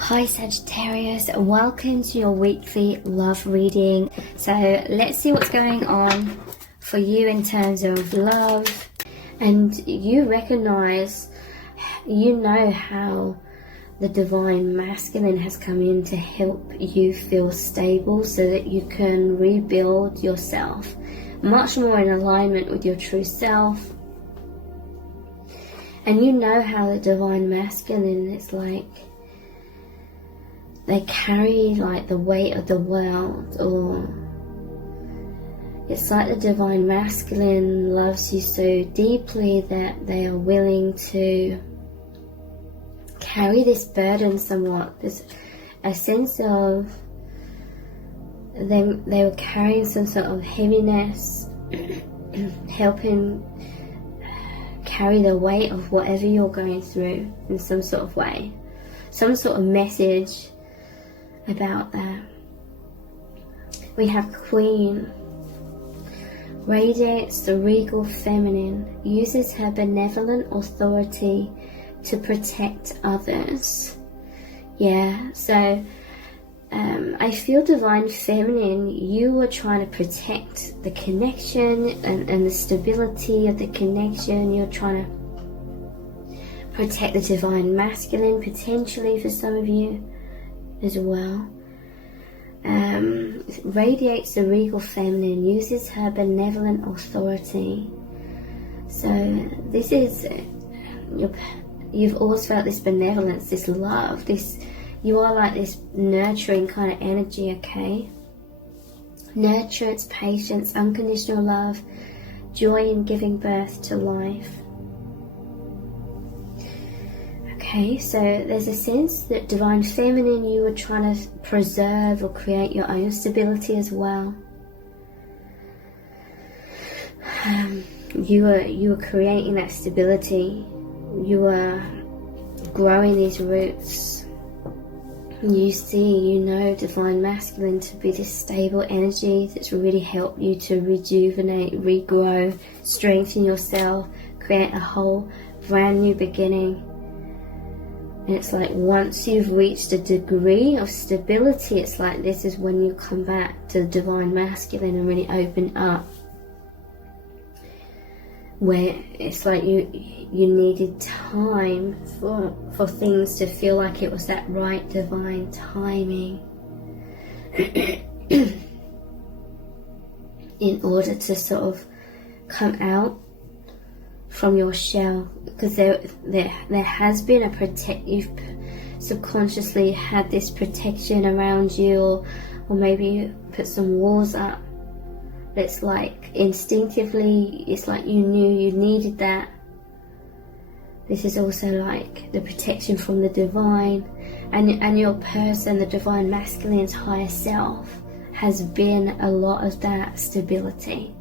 Hi Sagittarius, welcome to your weekly love reading. So let's see what's going on for you in terms of love. And you recognize, you know how the divine masculine has come in to help you feel stable so that you can rebuild yourself much more in alignment with your true self. And you know how the divine masculine is like, they carry like the weight of the world, or it's like the divine masculine loves you so deeply that they are willing to carry this burden somewhat. There's a sense of them, they were carrying some sort of heaviness, helping carry the weight of whatever you're going through in some sort of way, some sort of message about that. We have Queen, radiates the regal feminine, uses her benevolent authority to protect others. Yeah, so I feel divine feminine, you are trying to protect the connection and the stability of the connection. You're trying to protect the divine masculine, potentially for some of you as well. Radiates the regal feminine, uses her benevolent authority. So this is, you've always felt this benevolence, this love, this, you are like this nurturing kind of energy, okay? Nurturance, patience, unconditional love, joy in giving birth to life. Okay, so there's a sense that divine feminine, you were trying to preserve or create your own stability as well. You were creating that stability. You were growing these roots. You see, you know divine masculine to be this stable energy that's really helped you to rejuvenate, regrow, strengthen yourself, create a whole brand new beginning. And it's like once you've reached a degree of stability, it's like this is when you come back to the divine masculine and really open up. Where it's like you needed time for things to feel like it was that right divine timing in order to sort of come out from your shell, because there has been a you've subconsciously had this protection around you, or maybe you put some walls up. It's like instinctively, it's like you knew you needed that. This is also like the protection from the divine, and your person, the divine masculine's higher self, has been a lot of that stability.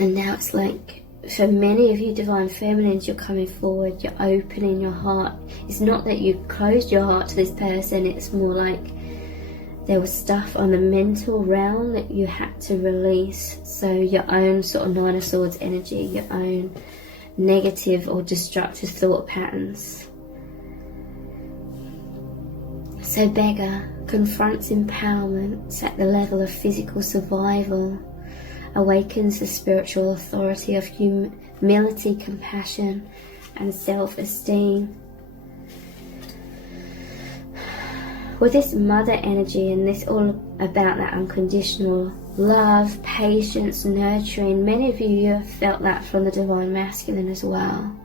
And now it's like, for many of you divine feminines, you're coming forward, you're opening your heart. It's not that you closed your heart to this person, it's more like there was stuff on the mental realm that you had to release. So your own sort of Nine of Swords energy, your own negative or destructive thought patterns. So Beggar confronts empowerment at the level of physical survival, awakens the spiritual authority of humility, compassion, and self-esteem. With this mother energy, and this all about that unconditional love, patience, nurturing, many of you have felt that from the divine masculine as well.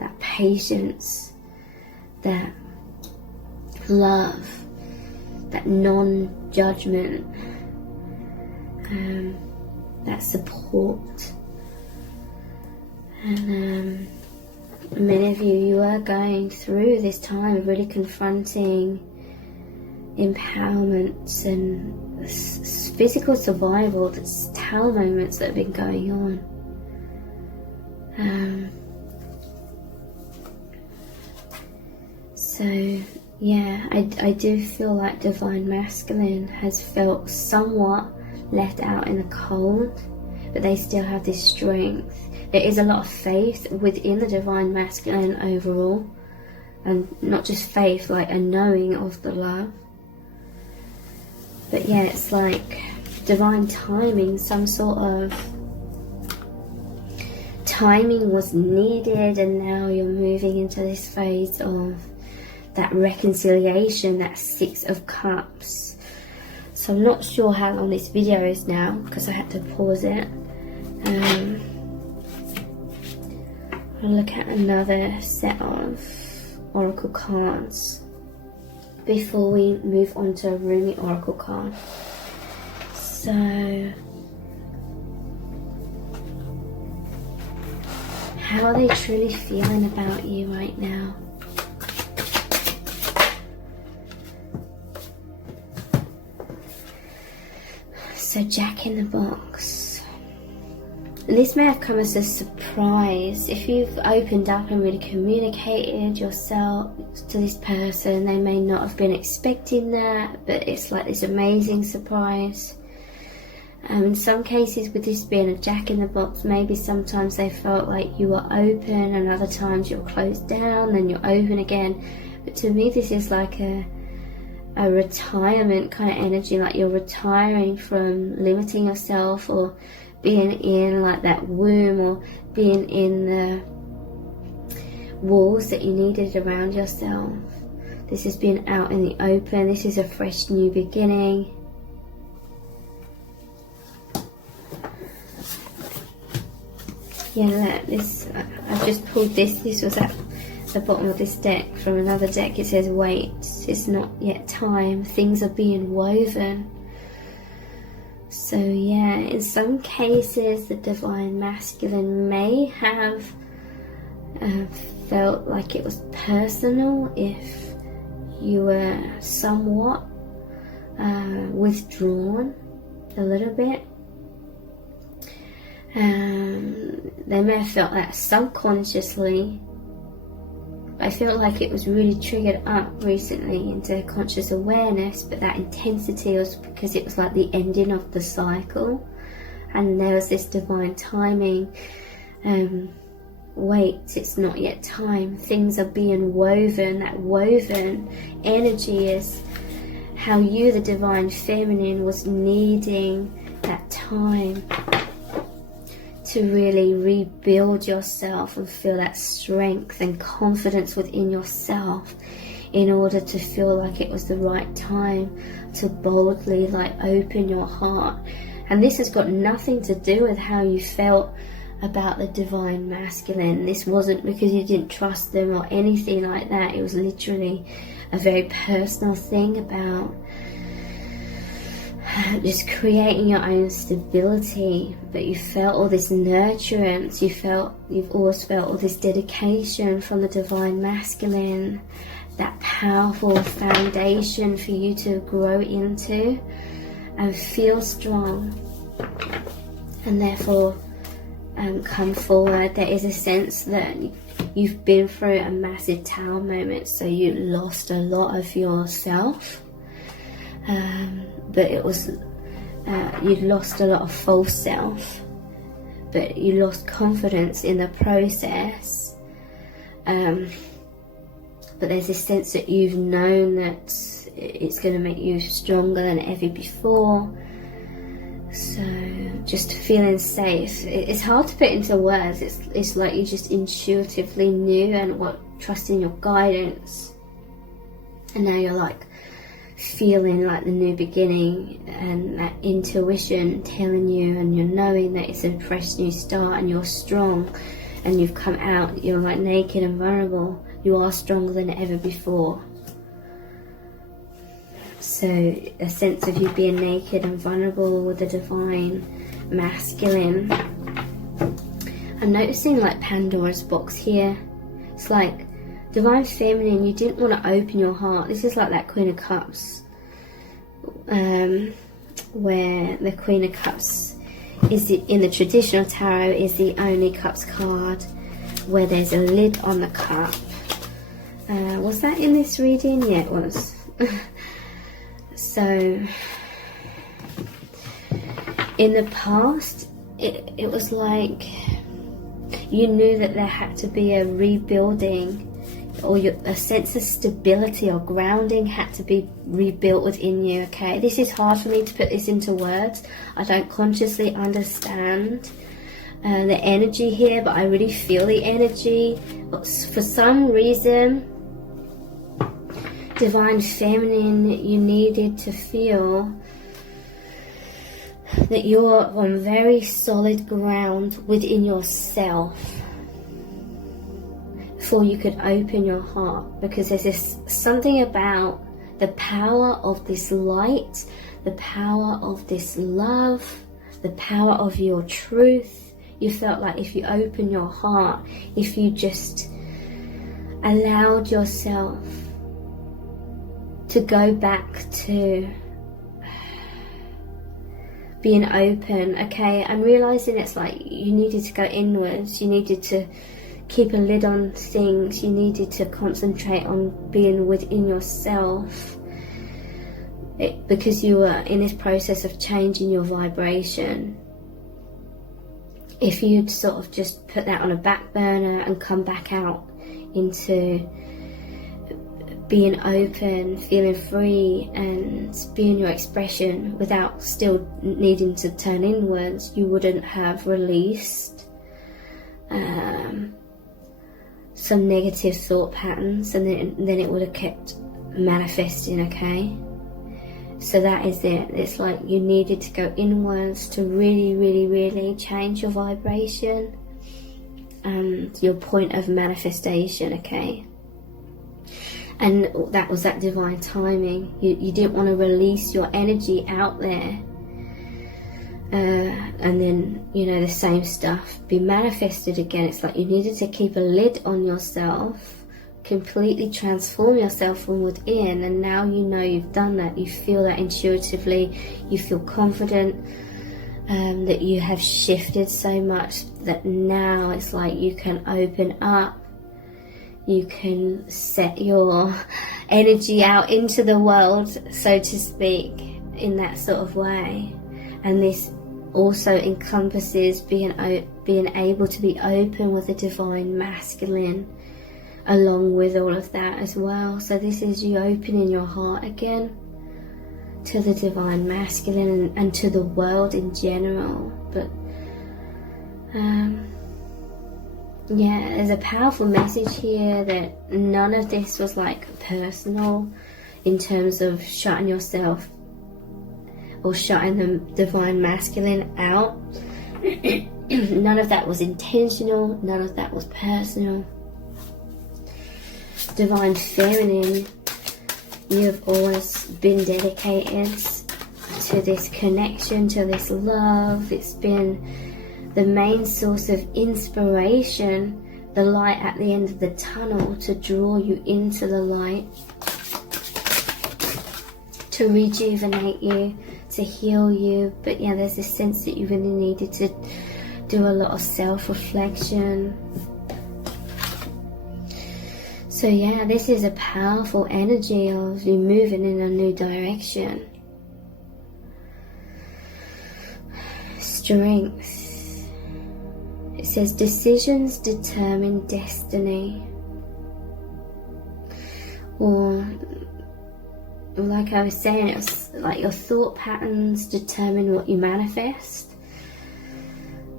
That patience, that love, that non-judgment, that support. And many of you are going through this time of really confronting empowerments and physical survival, that's tower moments that have been going on. So yeah, I do feel like divine masculine has felt somewhat left out in the cold, but they still have this strength. There is a lot of faith within the divine masculine overall. and not just faith, like a knowing of the love. But yeah, it's like divine timing, some sort of timing was needed, and now you're moving into this phase of that reconciliation, that Six of Cups. So I'm not sure how long this video is now because I had to pause it. I'll look at another set of oracle cards before we move on to a Rumi oracle card. So how are they truly feeling about you right now? So Jack in the Box. And this may have come as a surprise. If you've opened up and really communicated yourself to this person, they may not have been expecting that, but it's like this amazing surprise. In some cases, with this being a Jack in the Box, maybe sometimes they felt like you were open and other times you're closed down, then you're open again. But to me, this is like a retirement kind of energy, like you're retiring from limiting yourself or being in like that womb or being in the walls that you needed around yourself. This has been out in the open. This is a fresh new beginning. Yeah, look, this, I've just pulled this. This was at the bottom of this deck from another deck. It says wait, it's not yet time. Things are being woven. So yeah, in some cases the divine masculine may have felt like it was personal if you were somewhat withdrawn a little bit. They may have felt that subconsciously. I felt like it was really triggered up recently into conscious awareness, but that intensity was because it was like the ending of the cycle, and there was this divine timing. Wait, it's not yet time. Things are being woven. That woven energy is how you, the divine feminine, was needing that time to really rebuild yourself and feel that strength and confidence within yourself in order to feel like it was the right time to boldly like open your heart. And this has got nothing to do with how you felt about the divine masculine. This wasn't because you didn't trust them or anything like that. It was literally a very personal thing about just creating your own stability. But you felt all this nurturance, you've always felt all this dedication from the divine masculine, that powerful foundation for you to grow into and feel strong, and therefore come forward. There is a sense that you've been through a massive tower moment, so you lost a lot of yourself, but it was you'd lost a lot of false self, but you lost confidence in the process. But there's this sense that you've known that it's going to make you stronger than ever before. So just feeling safe. It's hard to put into words. It's like you just intuitively knew and trusting your guidance. And now you're like feeling like the new beginning, and that intuition telling you, and you're knowing that it's a fresh new start, and you're strong, and you've come out, you're like naked and vulnerable. You are stronger than ever before. So a sense of you being naked and vulnerable with the divine masculine. I'm noticing like Pandora's box here. It's like divine feminine, you didn't want to open your heart. This is like that Queen of Cups, where the Queen of Cups is in the traditional tarot is the only cups card where there's a lid on the cup. Was that in this reading? Yeah, it was. So in the past, it was like you knew that there had to be a rebuilding. or a sense of stability or grounding had to be rebuilt within you, okay? This is hard for me to put this into words. I don't consciously understand the energy here, but I really feel the energy. But for some reason, Divine Feminine, you needed to feel that you're on very solid ground within yourself before you could open your heart, because there's this something about the power of this light, the power of this love, the power of your truth. You felt like if you open your heart, if you just allowed yourself to go back to being open, okay? I'm realizing it's like you needed to go inwards, you needed to keep a lid on things, you needed to concentrate on being within yourself, because you were in this process of changing your vibration. If you'd sort of just put that on a back burner and come back out into being open, feeling free and being your expression without still needing to turn inwards, you wouldn't have released some negative thought patterns, and then it would have kept manifesting, okay? So that is it. It's like you needed to go inwards to really, really, really change your vibration and your point of manifestation, okay? And that was that divine timing. You didn't want to release your energy out there and then, you know, the same stuff be manifested again. It's like you needed to keep a lid on yourself, completely transform yourself from within, and now you know you've done that. You feel that intuitively, you feel confident that you have shifted so much that now it's like you can open up, you can set your energy out into the world, so to speak, in that sort of way. And this also encompasses being able to be open with the divine masculine along with all of that as well. So this is you opening your heart again to the divine masculine and to the world in general. But yeah, there's a powerful message here that none of this was like personal in terms of shutting yourself or shutting the divine masculine out. None of that was intentional, none of that was personal. Divine Feminine, you have always been dedicated to this connection, to this love. It's been the main source of inspiration, the light at the end of the tunnel to draw you into the light, to rejuvenate you, to heal you. But yeah, there's this sense that you really needed to do a lot of self-reflection. So yeah, this is a powerful energy of you moving in a new direction. Strength. It says decisions determine destiny. Or like I was saying, it's like your thought patterns determine what you manifest.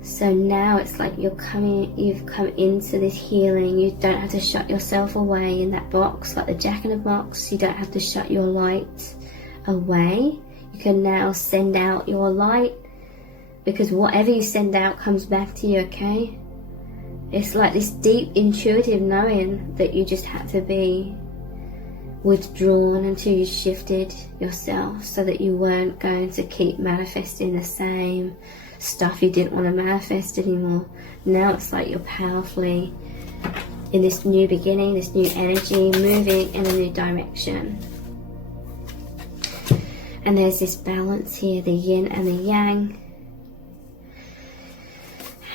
So now it's like you've come into this healing. You don't have to shut yourself away in that box, like the Jack in the Box. You don't have to shut your light away. You can now send out your light, because whatever you send out comes back to you, okay? It's like this deep intuitive knowing that you just had to be withdrawn until you shifted yourself, so that you weren't going to keep manifesting the same stuff you didn't want to manifest anymore. Now it's like you're powerfully in this new beginning, this new energy, moving in a new direction. And there's this balance here, the yin and the yang.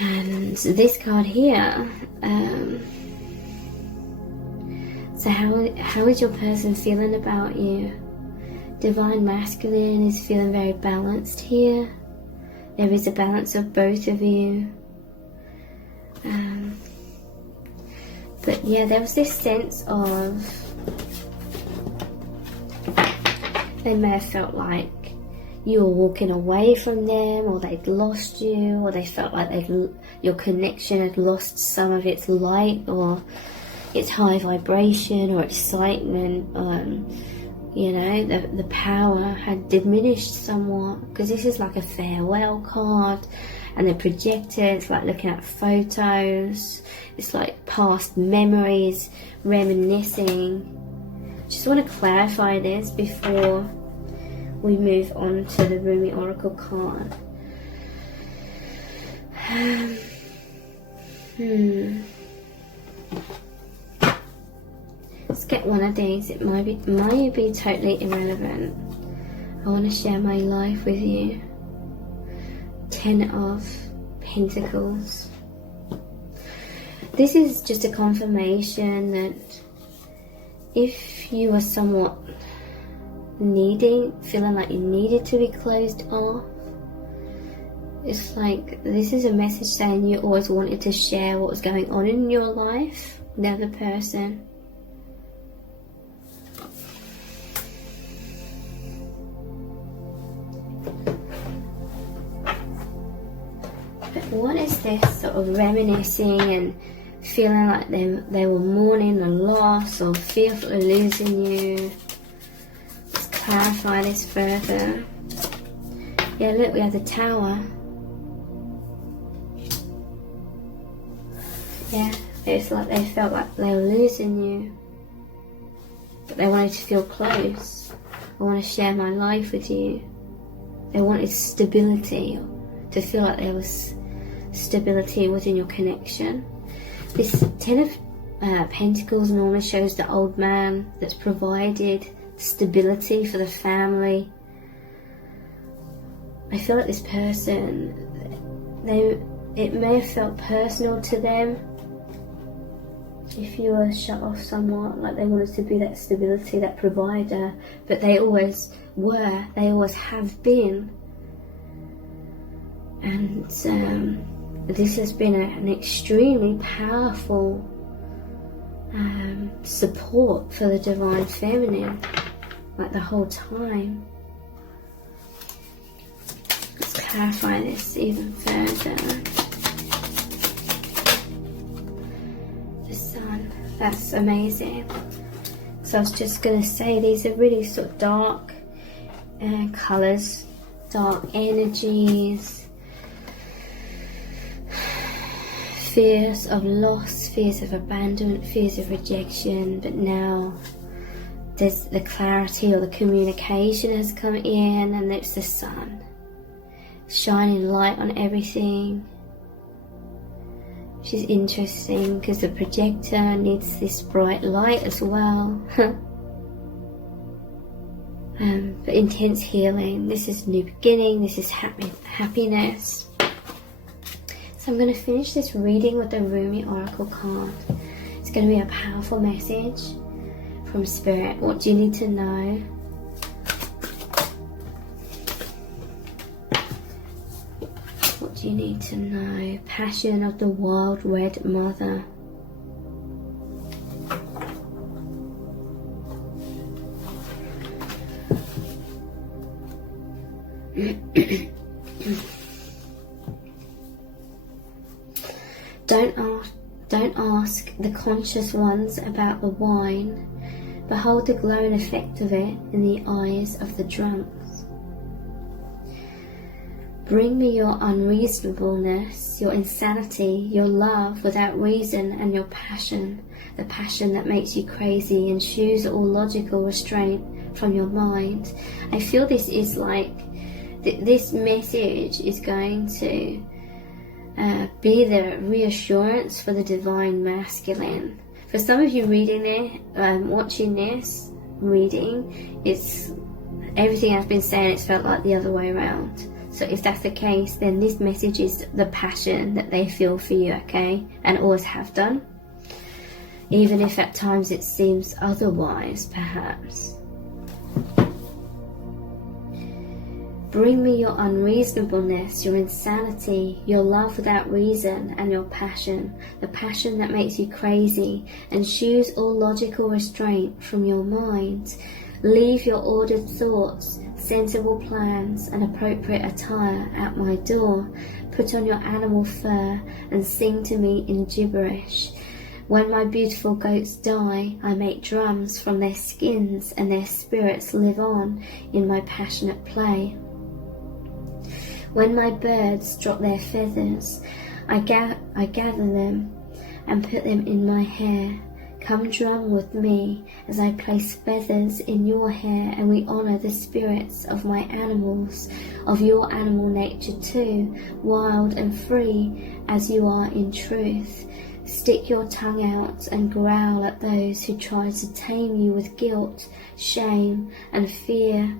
And this card here, so how is your person feeling about you? Divine Masculine is feeling very balanced here. There is a balance of both of you. But yeah, there was this sense of, they may have felt like you were walking away from them, or they'd lost you, or they felt like your connection had lost some of its light or its high vibration or excitement. You know, the power had diminished somewhat, because this is like a farewell card, and the projector, it's like looking at photos, it's like past memories, reminiscing. Just want to clarify this before we move on to the Rumi Oracle card. Let's get one of these. It might be totally irrelevant. I want to share my life with you. 10 of Pentacles. This is just a confirmation that if you are somewhat feeling like you needed to be closed off, it's like this is a message saying you always wanted to share what was going on in your life with the other person. But what is this sort of reminiscing and feeling like they were mourning a loss or fearful of losing you? Let's clarify this further. Yeah, look, we have the Tower. Yeah, it's like they felt like they were losing you, but they wanted to feel close. I want to share my life with you. They wanted stability, to feel like there was stability within your connection. This 10 of Pentacles normally shows the old man that's provided stability for the family. I feel like this person, it may have felt personal to them. If you were shut off somewhat, like they wanted to be that stability, that provider, but they always were, they always have been. And this has been an extremely powerful support for the Divine Feminine, like the whole time. Let's clarify this even further. The Sun, that's amazing. So I was just going to say, these are really sort of dark colours, dark energies, fears of loss, fears of abandonment, fears of rejection, but now there's the clarity or the communication has come in, and it's the Sun shining light on everything, which is interesting because the projector needs this bright light as well. But intense healing, this is new beginning, this is happiness. So I'm going to finish this reading with the Rumi Oracle card. It's going to be a powerful message from Spirit. What do you need to know? What do you need to know? Passion of the Wild Red Mother. Don't ask the conscious ones about the wine. Behold the glowing effect of it in the eyes of the drunks. Bring me your unreasonableness, your insanity, your love without reason, and your passion, the passion that makes you crazy and shoos all logical restraint from your mind. I feel this is like, this message is going to be the reassurance for the Divine Masculine. For some of you reading this, watching this reading, it's everything I've been saying, it's felt like the other way around. So if that's the case, then this message is the passion that they feel for you, okay? And always have done. Even if at times it seems otherwise, perhaps. Bring me your unreasonableness, your insanity, your love without reason, and your passion, the passion that makes you crazy, and choose all logical restraint from your mind. Leave your ordered thoughts, sensible plans, and appropriate attire at my door. Put on your animal fur and sing to me in gibberish. When my beautiful goats die, I make drums from their skins, and their spirits live on in my passionate play. When my birds drop their feathers, I gather them and put them in my hair. Come drum with me as I place feathers in your hair, and we honour the spirits of my animals, of your animal nature too, wild and free as you are in truth. Stick your tongue out and growl at those who try to tame you with guilt, shame and fear.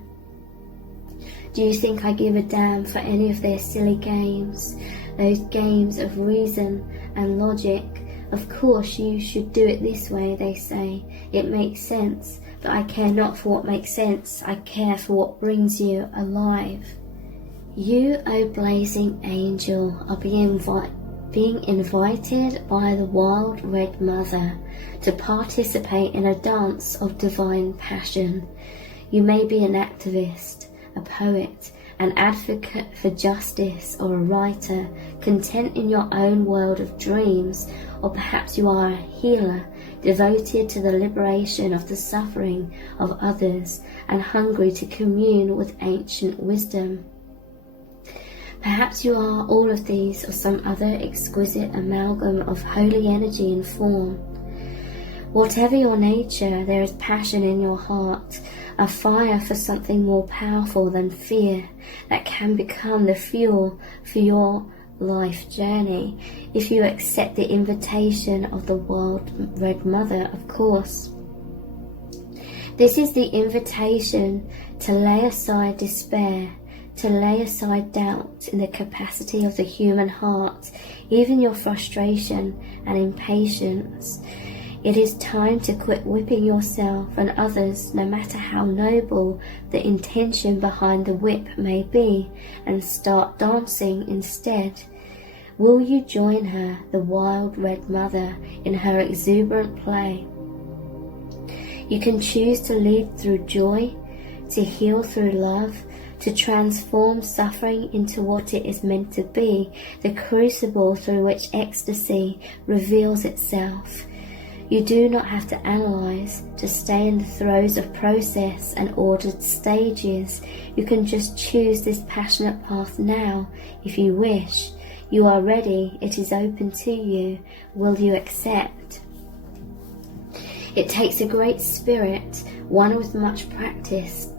Do you think I give a damn for any of their silly games? Those games of reason and logic. Of course you should do it this way, they say. It makes sense, but I care not for what makes sense. I care for what brings you alive. You, O blazing angel, are being invited by the wild red mother to participate in a dance of divine passion. You may be an activist, a poet, an advocate for justice, or a writer, content in your own world of dreams, or perhaps you are a healer, devoted to the liberation of the suffering of others, and hungry to commune with ancient wisdom. Perhaps you are all of these, or some other exquisite amalgam of holy energy and form. Whatever your nature, there is passion in your heart, a fire for something more powerful than fear, that can become the fuel for your life journey, if you accept the invitation of the Wild Red Mother, of course. This is the invitation to lay aside despair, to lay aside doubt in the capacity of the human heart, even your frustration and impatience. It is time to quit whipping yourself and others, no matter how noble the intention behind the whip may be, and start dancing instead. Will you join her, the Wild Red Mother, in her exuberant play? You can choose to lead through joy, to heal through love, to transform suffering into what it is meant to be, the crucible through which ecstasy reveals itself. You do not have to analyze, to stay in the throes of process and ordered stages. You can just choose this passionate path now, if you wish. You are ready, it is open to you. Will you accept? It takes a great spirit, one with much practice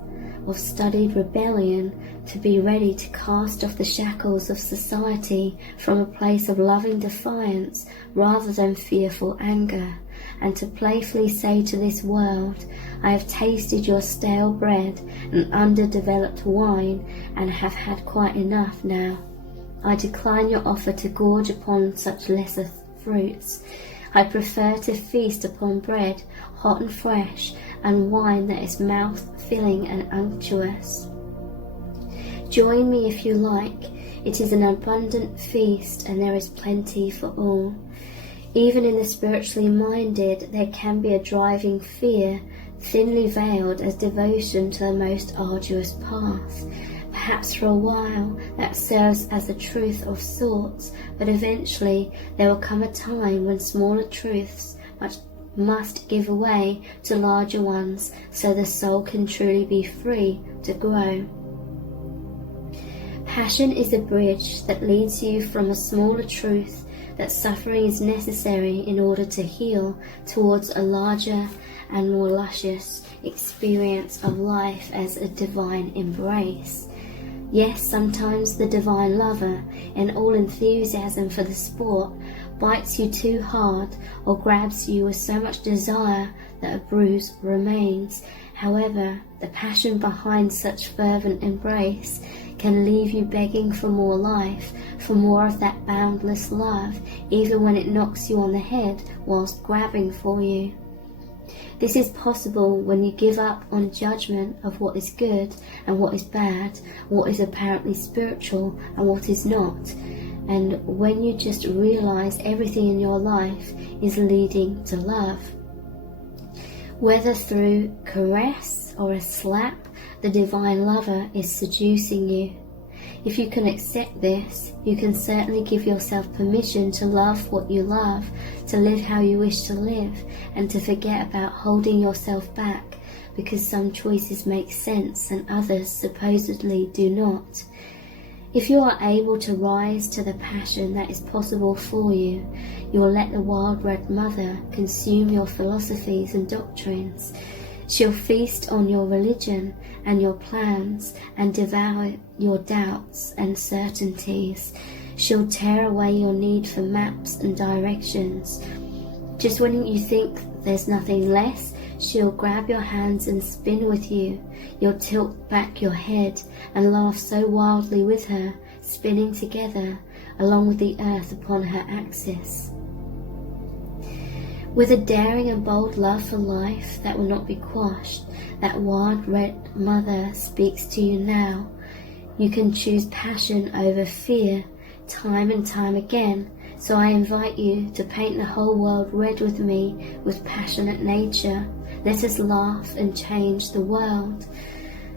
of studied rebellion, to be ready to cast off the shackles of society from a place of loving defiance rather than fearful anger, and to playfully say to this world, I have tasted your stale bread and underdeveloped wine, and have had quite enough now. I decline your offer to gorge upon such lesser fruits. I prefer to feast upon bread, hot and fresh, and wine that is mouth-filling and unctuous. Join me if you like. It is an abundant feast, and there is plenty for all. Even in the spiritually minded, there can be a driving fear, thinly veiled as devotion to the most arduous path. Perhaps for a while that serves as a truth of sorts, but eventually there will come a time when smaller truths must give way to larger ones, so the soul can truly be free to grow. Passion is a bridge that leads you from a smaller truth that suffering is necessary in order to heal, towards a larger and more luscious experience of life as a divine embrace. Yes, sometimes the divine lover, in all enthusiasm for the sport, bites you too hard or grabs you with so much desire that a bruise remains. However, the passion behind such fervent embrace can leave you begging for more life, for more of that boundless love, even when it knocks you on the head whilst grabbing for you. This is possible when you give up on judgment of what is good and what is bad, what is apparently spiritual and what is not, and when you just realize everything in your life is leading to love. Whether through caress or a slap, the divine lover is seducing you. If you can accept this, you can certainly give yourself permission to love what you love, to live how you wish to live, and to forget about holding yourself back because some choices make sense and others supposedly do not. If you are able to rise to the passion that is possible for you, you will let the wild red mother consume your philosophies and doctrines. She'll feast on your religion and your plans and devour your doubts and certainties. She'll tear away your need for maps and directions. Just when you think there's nothing less, she'll grab your hands and spin with you. You'll tilt back your head and laugh so wildly with her, spinning together along with the earth upon her axis. With a daring and bold love for life that will not be quashed, that wild red mother speaks to you now. You can choose passion over fear, time and time again. So I invite you to paint the whole world red with me with passionate nature. Let us laugh and change the world.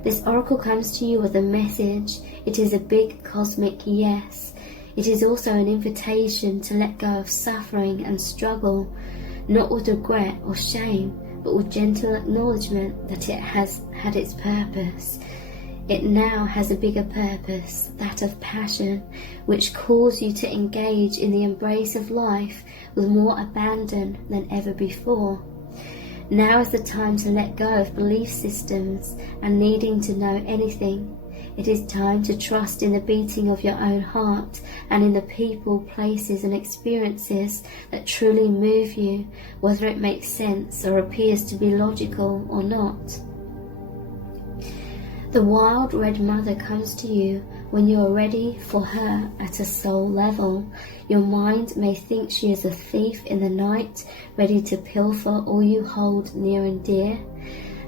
This oracle comes to you with a message. It is a big cosmic yes. It is also an invitation to let go of suffering and struggle, not with regret or shame, but with gentle acknowledgement that it has had its purpose. It now has a bigger purpose, that of passion, which calls you to engage in the embrace of life with more abandon than ever before. Now is the time to let go of belief systems and needing to know anything. It is time to trust in the beating of your own heart and in the people, places and experiences that truly move you, whether it makes sense or appears to be logical or not. The wild red mother comes to you when you are ready for her at a soul level. Your mind may think she is a thief in the night, ready to pilfer all you hold near and dear,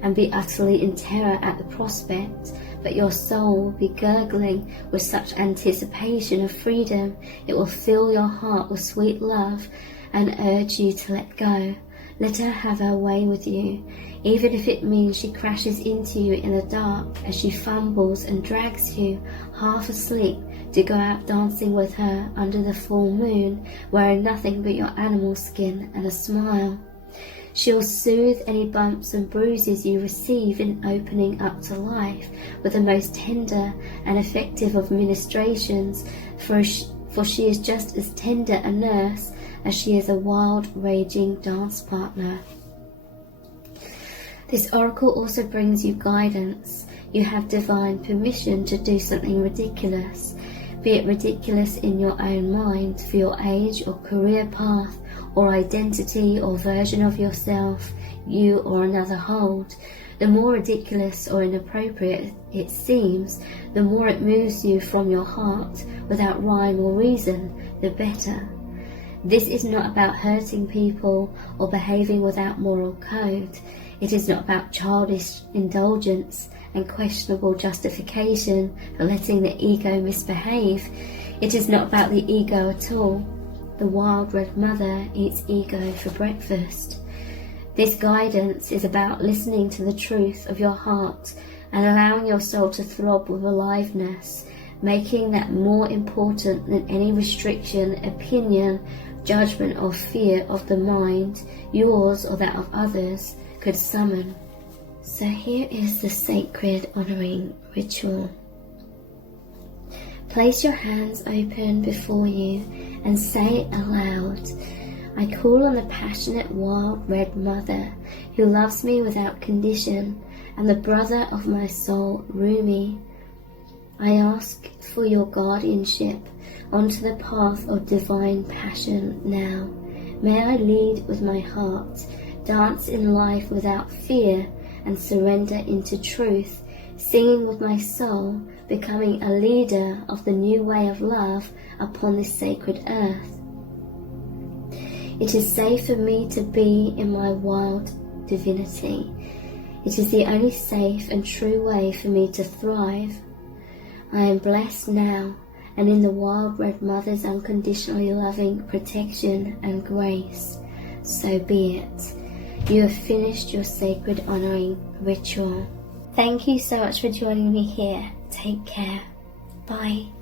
and be utterly in terror at the prospect, but your soul will be gurgling with such anticipation of freedom, it will fill your heart with sweet love and urge you to let go. Let her have her way with you, even if it means she crashes into you in the dark as she fumbles and drags you, half asleep, to go out dancing with her under the full moon, wearing nothing but your animal skin and a smile. She will soothe any bumps and bruises you receive in opening up to life with the most tender and effective of ministrations, for she is just as tender a nurse as she is a wild, raging dance partner. This oracle also brings you guidance. You have divine permission to do something ridiculous, be it ridiculous in your own mind for your age or career path or identity or version of yourself you or another hold. The more ridiculous or inappropriate it seems, the more it moves you from your heart without rhyme or reason, the better. This is not about hurting people or behaving without moral code. It is not about childish indulgence and questionable justification for letting the ego misbehave. It is not about the ego at all. The wild red mother eats ego for breakfast. This guidance is about listening to the truth of your heart and allowing your soul to throb with aliveness, making that more important than any restriction, opinion, judgment or fear of the mind, yours or that of others, could summon. So here is the sacred honouring ritual. Place your hands open before you and say aloud, I call on the passionate wild red mother who loves me without condition and the brother of my soul, Rumi. I ask for your guardianship onto the path of divine passion now. May I lead with my heart, dance in life without fear and surrender into truth, singing with my soul, becoming a leader of the new way of love upon this sacred earth. It is safe for me to be in my wild divinity. It is the only safe and true way for me to thrive. I am blessed now, and in the wild Red Mother's unconditionally loving protection and grace. So be it. You have finished your sacred honoring ritual. Thank you so much for joining me here. Take care. Bye.